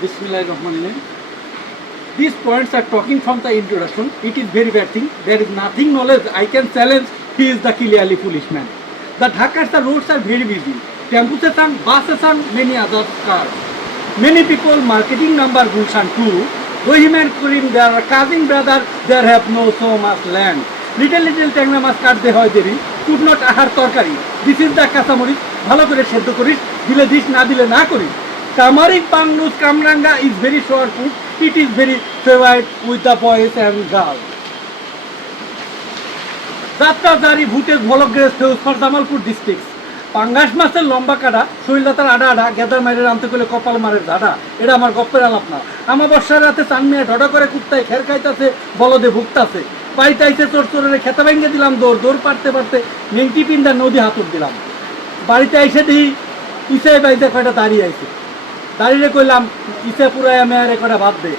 Bismillahirrahmanirrahim. These points are talking from the introduction. It is very bad thing. There is nothing knowledge. I can challenge. He is the clearly foolish man. The Dhaka roads are very busy. Tempo session, bus session, many other cars. Many people marketing number Gulshan too. Bohemian Kurim, their cousin brother, there have no so much land. Little Tangna must cut the hoideri, could not ahar torkari. This is the Kasamori, Halakore Shedo Koris, Dile dish na dile na kori. Tamaric Pangnus Kamranga is very short food. It is very favorite with the boys and girls. Jatra Jari Bhutek Vologres for Jamalpur districts. পাঙ্গাস মাছের লম্বা কাটা শৈলতার আডা আডা gather মারের আনতে করলে কপাল মারের ঝাড়া এটা আমার গপ্পের আলাপ না আমাবস্যার রাতে চান মেয়ে ঢটা করে কুত্তায় খের খাইতেছে বলদে ভুগতাছে বাড়িতে আইসে চোর চোরের খেতা ভেঙে দিলাম দৌড় দৌড় পারতে পারতে নেংটি পিন্ডা নদী হাতুর দিলাম বাড়িতে আইসে দেখি ইসে বাইতে কয়টা দাঁড়িয়ে আইছে দাঁড়িয়ে কইলাম ইসে পুরাই আমি আর কয়টা ভাত দে